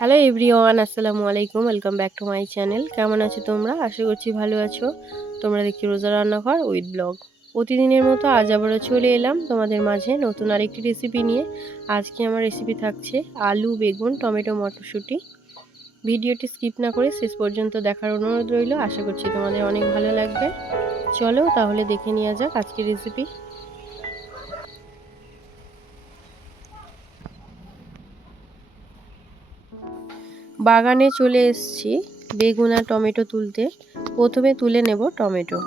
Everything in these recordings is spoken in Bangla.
হ্যালো এভরিওয়ান, আসসালামু আলাইকুম। Welcome back to my channel. কেমন আছো তোমরা? আশা করছি ভালো আছো। তোমরা দেখছি রোজা রান্নাঘর উইথ ব্লগ। প্রতিদিনের মতো আজ আবারও চলে এলাম তোমাদের মাঝে নতুন আরেকটি রেসিপি নিয়ে। আজকে আমার রেসিপি থাকছে আলু, বেগুন, টমেটো, মটরশুঁটি। ভিডিওটি স্কিপ না করে শেষ পর্যন্ত দেখার অনুরোধ রইল। আশা করছি তোমাদের অনেক ভালো লাগবে। চলো তাহলে দেখে নেওয়া যাক আজকের রেসিপি। বাগানে চলে এসেছি বেগুন আর টমেটো তুলতে। প্রথমে তুলে নেব টমেটো।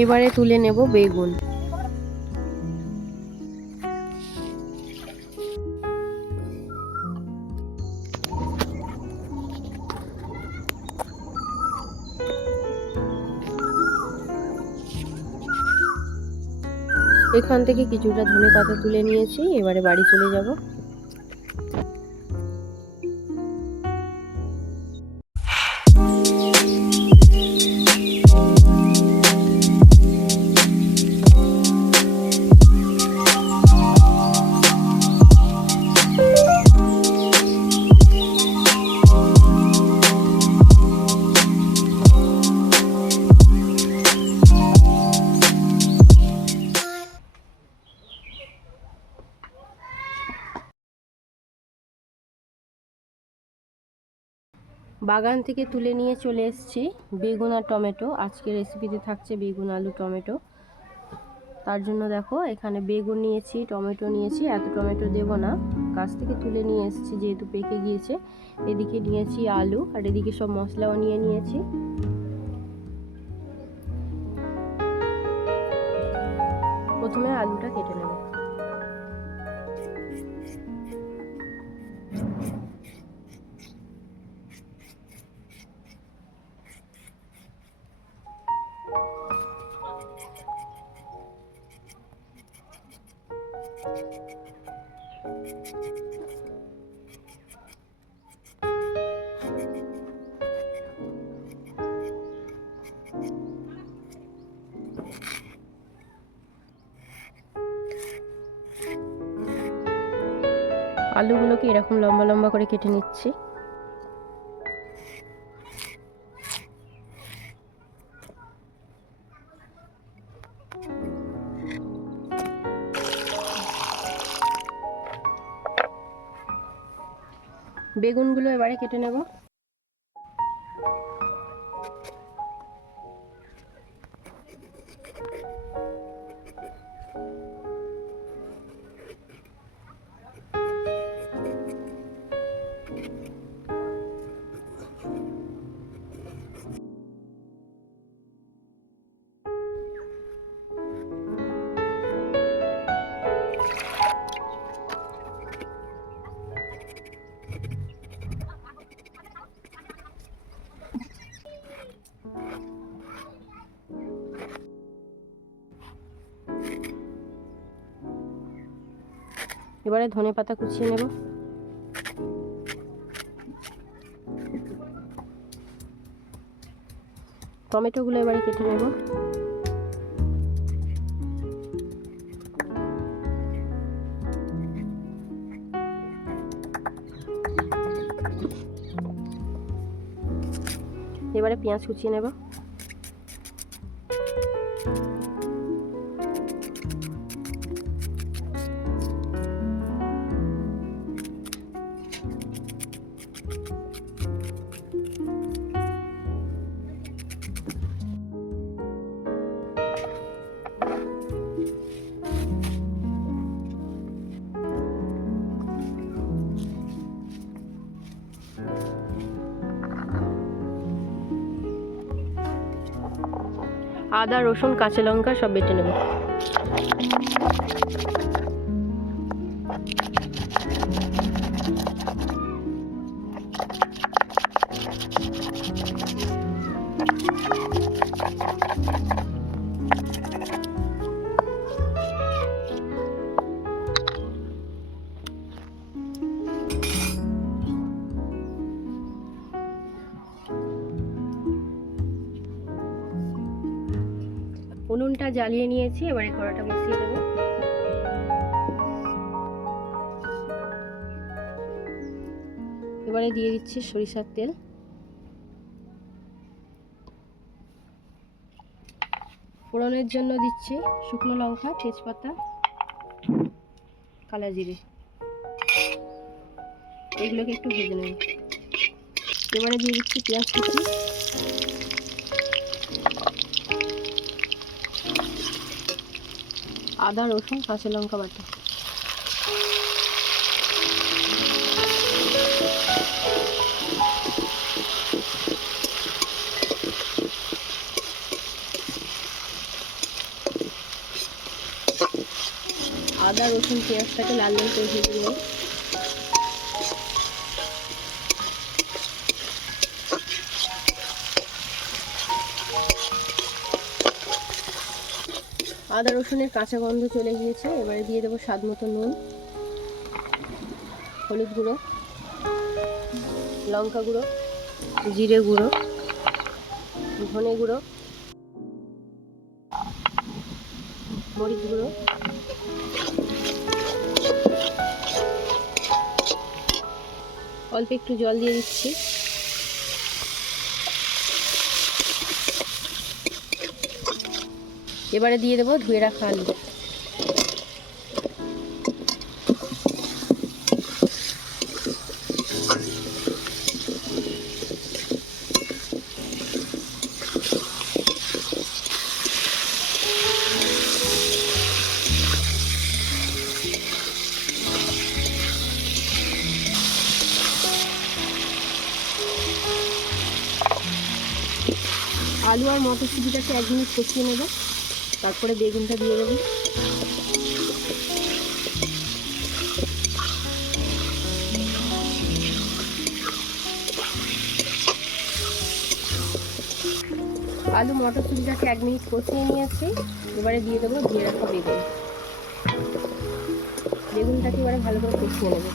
এবারে তুলে নেব বেগুন। এখান থেকে কিছুটা ধনেপাতা তুলে নিয়েছি, এবারে বাড়ি চলে যাব। বাগান থেকে তুলে নিয়ে চলে এসেছি বেগুন আর টমেটো। আজকের রেসিপিতে থাকছে বেগুন, আলু, টমেটো। তার জন্য দেখো এখানে বেগুন নিয়েছি, টমেটো নিয়েছি। এত টমেটো দেব না, গাছ থেকে তুলে নিয়ে এসেছি যেহেতু পেকে গিয়েছে। এদিকে নিয়েছি আলু, আর এদিকে সব মশলাও নিয়ে নিয়েছি। প্রথমে আলুটা কেটে নেব। আলুগুলোকে এরকম লম্বা লম্বা করে কেটে নিচ্ছি। বেগুনগুলো এবারে কেটে নেব। এবারে ধনেপাতা কুচিয়ে নেব। টমেটোগুলো এবারে কেটে নেব। এবারে পেঁয়াজ কুচিয়ে নেব। আদা, রসুন, কাঁচা লঙ্কা সব বেটে নেব। উনুনটা জ্বালিয়ে নিয়েছি, এবারে কড়াটা বসিয়ে দেবো। এবারে দিয়ে দিচ্ছি সরিষার তেল। ফোড়নের জন্য দিচ্ছি শুকনো লঙ্কা, তেজপাতা, কালো জিরে। এগুলোকে একটু ভেজে নেব। এবারে দিয়ে দিচ্ছি পেঁয়াজ কুচি, আদা, রসুন, কাঁচা লঙ্কা বাটা। আদা, রসুন, পেঁয়াজটাকে লাল লাল করে ভেজে নেব। আদা রসুনের কাঁচা গন্ধ চলে গিয়েছে, এবারে দিয়ে দেবো স্বাদ মতো নুন, হলুদ গুঁড়ো, লঙ্কা গুঁড়ো, জিরে গুঁড়ো, ধনে গুঁড়ো, মরিচ গুঁড়ো, অল্প একটু জল দিয়ে দিচ্ছি। এবারে দিয়ে দেবো ধুয়ে রাখা আলু। আলু আর মটরশুঁটিটাকে 1 মিনিট কষিয়ে নেব, তারপরে বেগুনটা দিয়ে দেবো। আলু মটরশুঁটিটাকে 1 মিনিট কষিয়ে নিয়েছি, এবারে দিয়ে দেবো ধুয়ে রাখা বেগুন। বেগুনটাকে এবারে ভালো করে কষিয়ে নেব।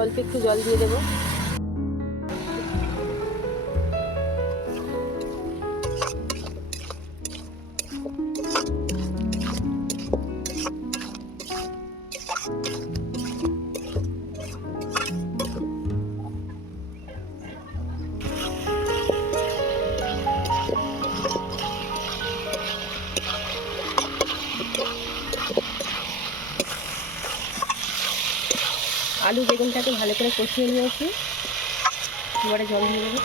অল্প একটু জল দিয়ে দেবো। আলু বেগুনটাকে ভালো করে কষিয়ে নিয়েছি, এবারে জল দিয়ে দেবো।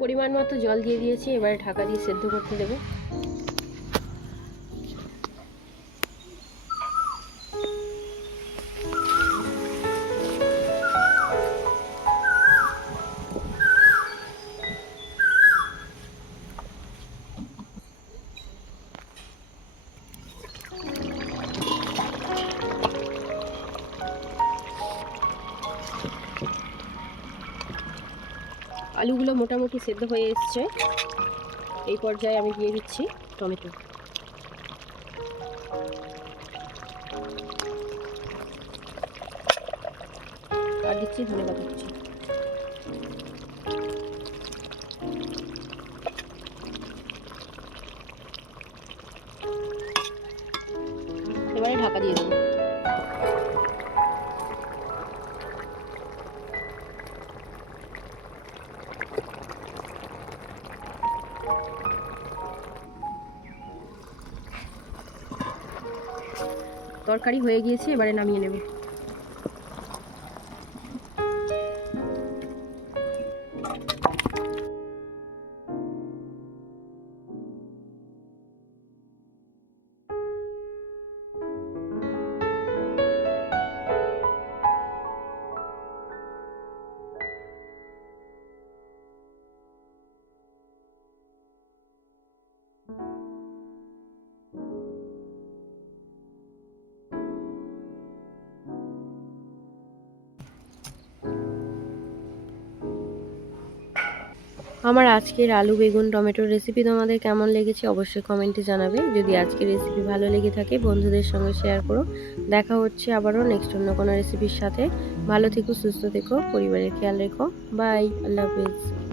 পরিমাণ মতো জল দিয়ে দিয়েছি, এবারে ঢাকা দিয়ে সেদ্ধ করতে দেবো। আলুগুলো মোটামুটি সেদ্ধ হয়ে এসছে, এই পর্যায়ে আমি দিয়ে দিচ্ছি টমেটো। আর দিচ্ছি ধনেপাতা কুচি। এবারে ঢাকা দিয়ে দেবো। তরকারি হয়ে গিয়েছে, এবারে নামিয়ে নেব। আমার আজকের আলু বেগুন টমেটোর রেসিপি তোমাদের কেমন লেগেছে অবশ্যই কমেন্টে জানাবে। যদি আজকের রেসিপি ভালো লেগে থাকে বন্ধুদের সঙ্গে শেয়ার করো। দেখা হচ্ছে আবারও নেক্সট অন্য কোনো রেসিপির সাথে। ভালো থেকো, সুস্থ থেকো, পরিবারের খেয়াল রেখো। বাই, আল্লাহ হাফেজ।